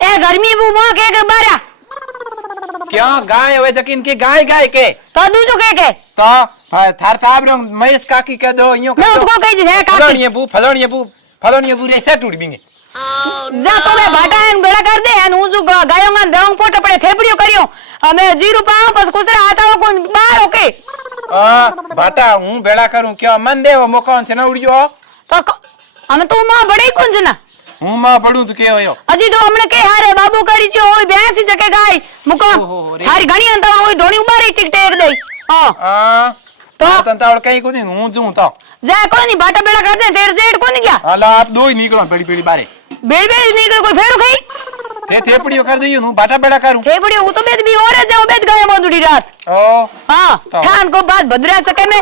ए गर्मी बू मां के बारा क्यों गाय होवे जकिन की गाय गाय के तो दूजो के तो थार ताब रो महेश काकी कह दो यूं मैं उसको कह दे काकी फलोनी बू रे से टूट बिंगे जा तो मैं भाटा है बेड़ा कर दे है नु जो गायों में बेंग पोट पड़े थेपड़ियो करियो हमें 0 पाओ बस कुछ आता हो कौन बाहर ओके भाटा हूं बेड़ा करूं क्यों मन दे वो मकान से न उड़ियो तो हमें तो मां बड़े कौन जना हूं मां बड़ू तो के होयो अजी तो हमने के हारे बाबू करी जो ओई भैंस जके गाय मुको थारी घणी अंत ओई धोनी उबारी टिक टेक दे हां तो तंतावड़ कहीं को नहीं हूं जूं तो जा कोई नहीं भाटा बेड़ा कर दे तेरे सेठ कोनी क्या हां आप दो ही निकलो बड़ी बड़ी बारे बेड़ निकल कोई फेरू खाई ते थेपड़ियो कर दियो हूं भाटा बेड़ा करूं थेपड़ियो वो तो बेद भी और जाऊं बेद गए मोंदुड़ी रात ओ हां ठान को बात भद्रा सके में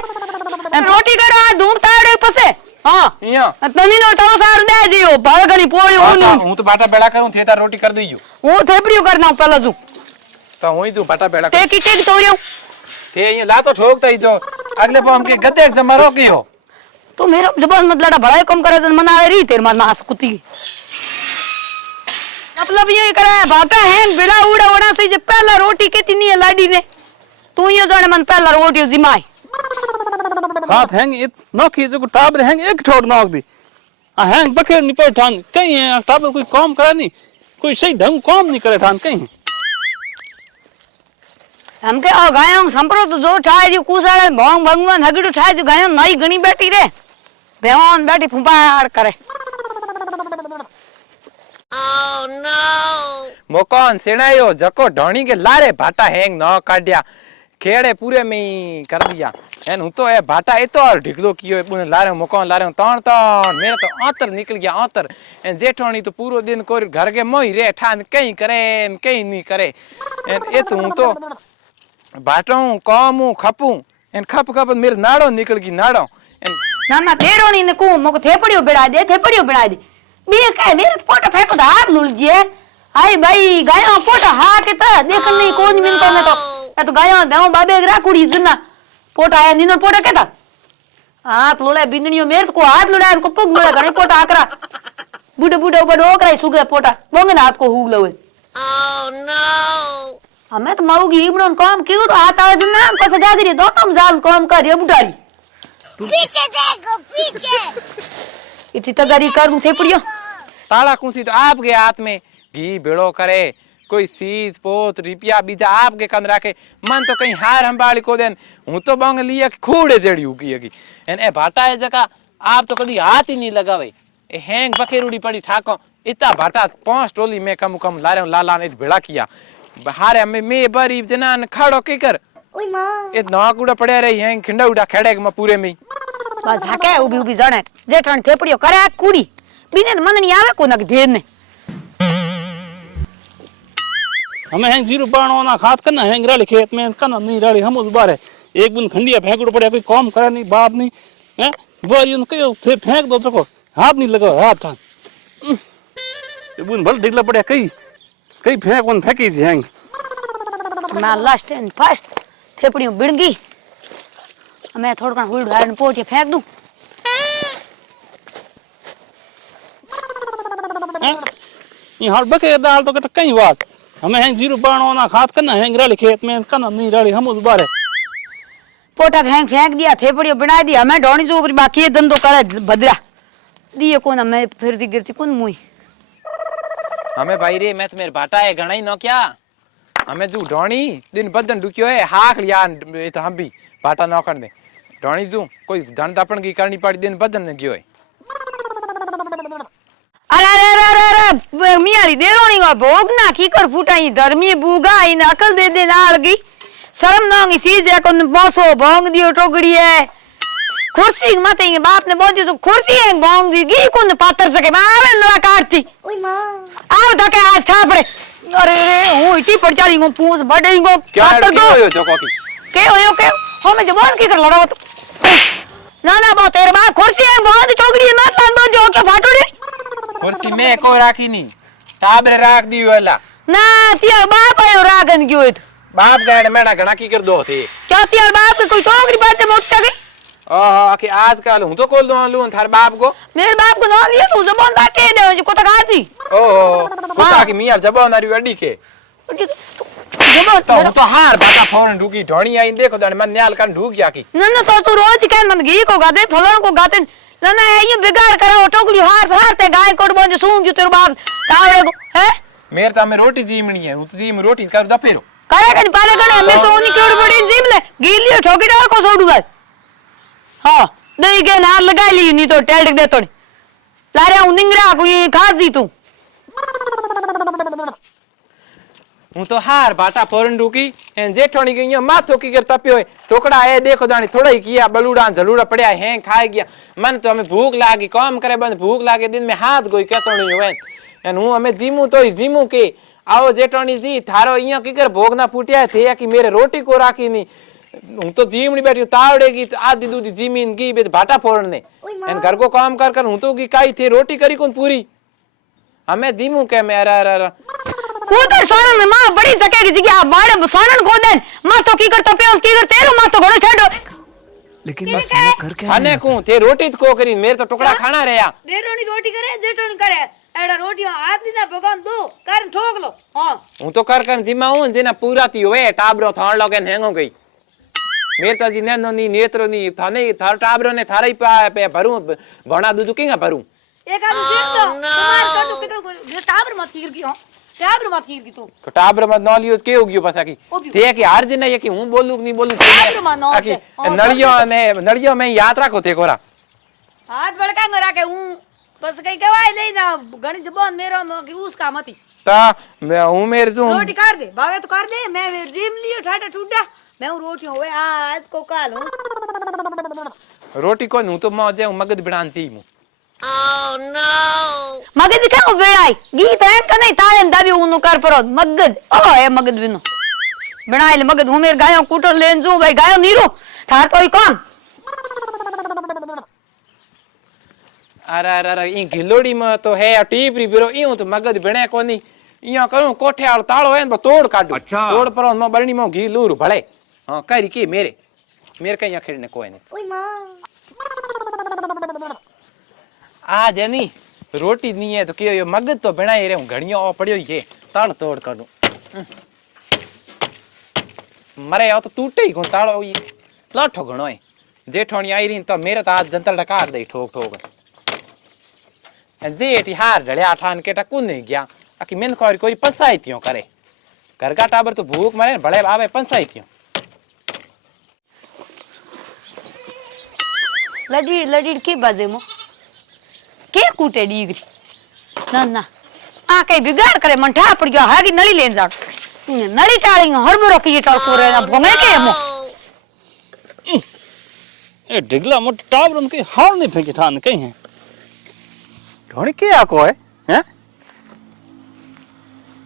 रोटी करो आ धूप ताड़े पसे हां इया तनी नो तो सार दे जियो भाग घणी पोड़ी हूं तो भाटा बेड़ा करूं थे तार रोटी कर दियो वो थेपड़ियो करना पहला जू तो हुई तू भाटा बेड़ा टेकी टेक तोरियो थे ये ला तो ठोकता ही जो अगले पाम के गद्दे जमा रोकी हो तो मेरा जबान मत लड़ा बड़ा कम करे मन आ रही तेरे मन मास कुत्ती मतलब ये करे भाटा है बिड़ा उड़ा उड़ा से जे पहला रोटी केती नहीं लाडी ने तू ये जाने मन पहला रोटी जिमाई हाथ हैंग इत नोकी जो टाबर हैंग एक ठोक नोक दी आ हैंग बखेर निपर ठान कहीं है टाबर कोई काम करे नहीं कोई सही ढंग काम नहीं करे ठान कहीं हमके आ गायों संपरो तो जो ठाए जो कुसाड़े भोंग भगवान हगड़ो ठाए जो गायों नई घणी बैठी रे बेवान बैठी फुंपाड़ करे ओह नो मोकन सेणायो जको ढोणी के लारे भाटा हैंग न काड्या खेड़े पूरे में ही कर दिया एन हूं तो ए भाटा ए तो ढिकलो कियो पुने लारे मकान लारे तण तण मेरे तो आंतर निकल गया आंतर एन जेठोणी तो पूरो दिन कोई घर के मोई रे ठान कहीं करे कहीं नहीं करे एन ए तो हूं तो भाटो कामू खपू एन खप खप मेरे नाड़ो निकल गई नाड़ो एन ना ना तेरोणी ने को मको थेपड़ियो बिड़ा दे बे काय मेरे पोटा फेंको हाथ लुल जिए हाय भाई गायों पोटा हा के त देख नहीं कोन मिन को में तो गायों देव बाबे राकुड़ी जना पोटा आया नीनो पोटा केता हाथ लोले बिंदनियो मेरे को हाथ लुड़ाया को पग लुड़ा घणे पोटा आकरा बूढ़े बूढ़े ऊपर ओकरा सुगे पोटा बोंगे हाथ को हुग लवे ओह नो हमें तो माऊगी इबड़न काम क्यों तो हाथ आवे जना पस जागरी दो तुम जान काम कर बुढ़ारी पीछे देखो पीछे इतनी तगारी कर दूं थे पड़ियो ताला कुंसी तो आपके हाथ में घी बेड़ो करे कोई सीज पोत रुपया बीजा आपके कम रखे मन तो कहीं हार हंबाड़ी को देन हूं तो बांग लिया खूड़े जड़ी उगी एन ए भाटा है जका आप तो कभी हाथ ही नहीं लगावे ए हैंग बखेरुड़ी पड़ी ठाको इतना भाटा 5 टोली में कम कम लारे लाला ने भेड़ा किया हारे में बरीब जनान खड़ो के कर ओए मां ए नाकुड़ा पड़े रही हैंग खिंडा उड़ा खेड़े में पूरे में बस हके उभी उभी जाने जेठण थेपड़ियो करे कुड़ी बिने मन नहीं आवे को न देर ने हमें हैंग 0 बाणो ना खात करना हैंग राली खेत में करना नहीं राली हम उस बारे एक बुन खंडिया फेंकड़ो पड़े कोई काम करे नहीं बाप नहीं हैं बोरी उन कयो फेंक दो तो हाथ नहीं लगा हाथ ठान ये बुन भल डिगला पड़े कई फेंक उन फेंकी जी हैंग मैं लास्ट एंड फर्स्ट थेपड़ियो बिड़गी मैं थोड़ा हुल ढारन पोट फेंक दूं ये हाल बके दाल तो कट कई बात हमें हैंग 0 बाणो ना खात करना हैंग राली खेत में करना नहीं राली हम उस बारे पोटा हैंग फेंक दिया थेपड़ियो बना दिया मैं ढोनी जो ऊपर बाकी है धंधो करे भद्रा दिए कोन मैं फिरती गिरती कोन मुई हमें भाई रे मैं तो मेरे भाटा है घणा ही न क्या हमें जो ढोनी दिन बदन डुक्यो है हाक लिया तो हम भी भाटा न कर दे ढोनी जो कोई धन दापण की करनी पड़ी दिन बदन में गयो है अरे अरे अरे अरे मियारी देरोनी को भोग ना की कर फुटाई धर्मी बूगा इन अकल दे दे नाल की शर्म नांगी चीज है कोन बोसो भोंग दियो टोकड़ी है कुर्सी मत इंगे बाप ने बोल दी तो कुर्सी है भोंग दी की कोन पातर सके मावे नला काटती ओए मां आओ धके आज छापड़े अरे रे हूं इती पड़ जाई गो पूंछ बड़ई गो क्या होयो चोको की के होयो के हो मैं जवान की कर लड़ावत ना ना बा तेरे बाप कुर्सी है बहुत टोकड़ी है मत लान जो के फाटोड़ी कुर्सी में को राखी नहीं टाबरे राख दी वाला ना तिया बाप आयो रागन क्यों बाप गाड़ मेड़ा घणा की कर दो थे क्या तिया बाप कोई टोकरी बात से मोट के ओहो कि आजकल हूं तो कोल दो लूं थार बाप को मेरे बाप को ना लियो तू जबान काटे दे को तक आती ओहो कुता की मियां जबान नारी अडी के जबान तो हूं तो हार बाटा फोन ढूकी ढोणी आई देखो दाने मन न्याल kan ढूक गया की ना तो तू रोज कहन मन घी को गाते फलन को गाते ना ये बिगाड़ करा टोकरी हार ते गाय कोट बंद सूंग तेरे बाप तावड़े को है मेरे तो में रोटी जीमणी है हूं तो जीम रोटी कर दपेरो करे कन पाले कने हमें तो उनी केड़ बड़ी जीम ले गीलियो ठोकी डाल को छोड़ूगा हां नहीं के ना लगा ली नहीं तो टेल्ट दे तो लारे उनिंगरा को ये खा जी तू हूं तो हार बाटा फोरन ढूकी एन जेठोणी गई माथो की कर तप्यो है टोकड़ा है देखो दानी थोड़ा ही किया बलूड़ा जलूड़ा पड़या है खाई गया मन तो हमें भूख लागी काम करे बंद भूख लागे दिन में हाथ गोई केतोणी होवे एन हूं हमें जीमू तो जीमू के आओ जेठोणी जी थारो इया की कर भोग ना फूटिया थे कि मेरे रोटी को राखी नहीं हूं तो जीमणी बैठी तावड़ेगी तो आधी दूधी जीमीन की बे भाटा फोड़न ने एन घर को काम कर कर हूं तो की काई थे रोटी करी कौन पूरी हमें जीमू के मैं अरे कूतर सोनन मां बड़ी जके की जगह बाड़े सोनन को देन मां तो की कर तपे की कर तेरो मां तो घणो छेडो लेकिन मैं समझ कर क्या खाने को थे रोटी तो को करी मेरे तो टुकड़ा खाना रहया देरोनी रोटी करे जेठोनी करे एड़ा रोटी हाथ दी ना भगवान दो कर ठोक लो हां हूं तो कर जिमा हूं जेना पूरा थी होए टाबरो थाण लगे हेंगो गई मेरे तो जी नैनो नी नेत्रो नी थाने थार टाबरो ने थारे पे भरू भणा दूध केगा भरू एक आदमी देख तो तुम्हार कटो केटो टाबर मत कीर की हो टाबर मत कीर की तू टाबर मत न लियो के हो गयो पसा की थे कि हार जे नहीं कि हूं बोलू नहीं बोलू कि नड़ियो में यात्रा को थे कोरा हाथ बड़का गरा के हूं बस कई कवाय नहीं ना गणी जबान मेरो कि उसका मती ता मैं हूं मेरे जो रोटी कर दे भावे तो कर दे मैं जिम लियो ठाटा ठुडा मैं रोटी होवे आज को काल हूं रोटी को हूं तो मजे मगध बिड़ान थी मु Oh no! मगध क्या बेड़ाई गीत है कने ताले दाबी उनु कर परो मगध ओ है मगध बिनो बनाई ले मगध हूं मेरे गायो कूटर लेन जो भाई गायो नीरो थार कोई काम अरे ई गिलोड़ी में तो है टीपरी बिरो ई तो मगध बिणे कोनी इया करू कोठे आलो ताळो है न तोड़ काडू तोड़ पर न बरणी में घी लूर भले हां करी के मेरे कहीं खेड़ने कोई नहीं ओए मां आ जनी रोटी नहीं है तो के यो मगध तो बिणाई रे घणियो पड़ियो ये ताड़ तोड़ काडू मरे आओ तो टूटे ही कोन ताड़ो ये लाठो घणो है जेठोणी आई रही तो मेरे तो आज जंतर डकार दे ठोक ठोक जेठी हार ढड़िया ठान के टकुन नहीं गया आखि मेन कोई पंसाई थियो करे घर का टाबर तो भूख मरे भले आवे पंसाई थियो लड़ी की बाजे मो के कूटे डीगरी ना आ कई बिगाड़ करे मन ठा पड़ गया हागी नली लेन जा नली टाड़ी हर बरो की टाल को रे ना भोंगे के मो ए डिगला मोट टाबर उनके हार नहीं फेंके ठान कहीं है ढोणी के आको है हैं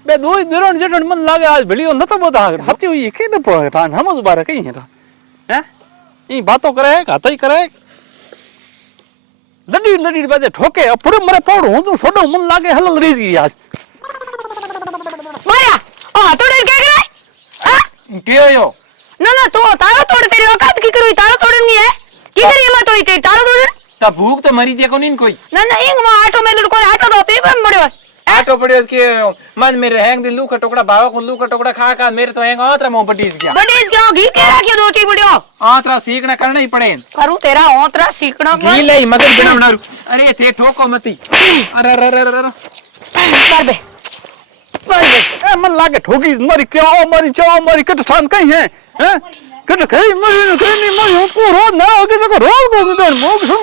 बे दो दिरोन जेठन मन लागे आज भलियो न तो बता हती हुई के न पड़े ठान हम दोबारा कहीं है तो हैं ई बातों करे घाता ही करे लड़ी बाजे ठोके अपड़े मरे पौड़ो हूं तो सोडो मन लागे हलल रेज गई आज माया ओ तोड़े के करे हां के यो ना तो तारो तोड़ तेरी औकात की करू तारो तोड़नी है की करी मैं तो ते तारो तोड़ ता भूख तो मरी जे कोनी कोई ना इंग मा आटो में लुड़ को आटो दो पे मड़ो आटो पड़ियो के मन मेरे हैंग दिल लू का टुकड़ा भाव को लू का टुकड़ा खा का मेरे तो हैंग आत्रा मो बडीज गया बडीज क्यों घी के राखियो दोटी बड़ियो आत्रा सीखना करना ही पड़े करू तेरा ओतरा सीखना घी ले मगर बिना बना अरे थे ठोको मती अरे कर दे ए मन लागे ठोकी मरी क्यों मरी कट ठान कहीं है हैं कट कहीं मरी कहीं मरी को रोज ना आगे से रोज को दे मो सुन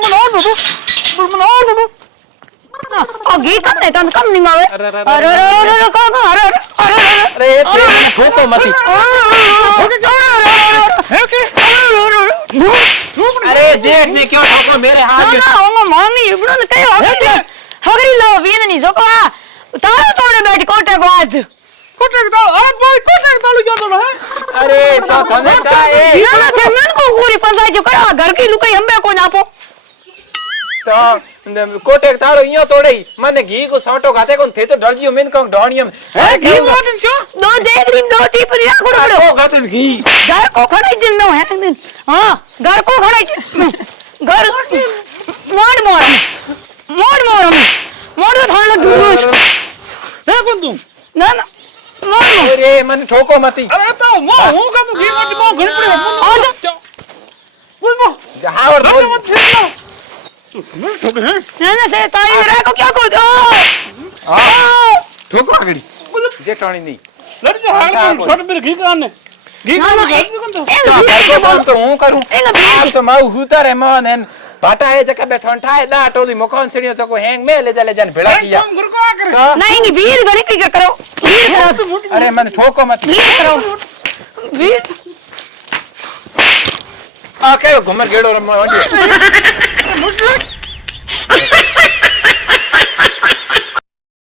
मना दो ओ घी कम नहीं तन कम नहीं आवे अरे थे ठोको मती ठोके क्यों है के अरे देख ने क्यों ठोको मेरे हाथ में ना ओ मामी इबन कई हगरी लो वीन नहीं जोको तारो तोड़े बैठ कोटे को आज कोटे दाल आज भाई कोटे दाल क्या तो है अरे तो थने का ए ना छनन को पूरी पंसाई जो करा घर की लुकई हम्बे को नापो तो कोटे तारो इयो तोड़े मने घी को साटो खाते कोन थे तो डर जियो मेन को ढोणियम है घी मोट छो दो देख रीम दो टीपरी आ गुड़ गुड़ ओ गासन घी घर को खड़े जिल नो है हां घर को खड़े घर मोड़ मोड़ मोड़ थान दूर है कौन तू ना ना मोड़ अरे मन ठोको मती अरे तो मो हूं का तू घी मोट मो घड़ी पड़े आ जा बोल मो हावर बोल मत छेड़ना मैं ठोक है ना ना से ताई मेरा को क्या को दो हां ठोको आगड़ी जे टोणी नहीं लड़ जा हाल छोट मेरे घी का ने घी ना का ना घी कौन तो तो हूं करूं आप तो माऊ हुतर है मन एन भाटा है जका बे ठंडा है दा टोदी मकान सीढ़ियों तो को हैंग में ले जन भेड़ा किया काम घर को आ करे नहीं नहीं वीर गरी की करो वीर करो अरे मन ठोको मत वीर करो वीर आ के घुमर गेड़ो रे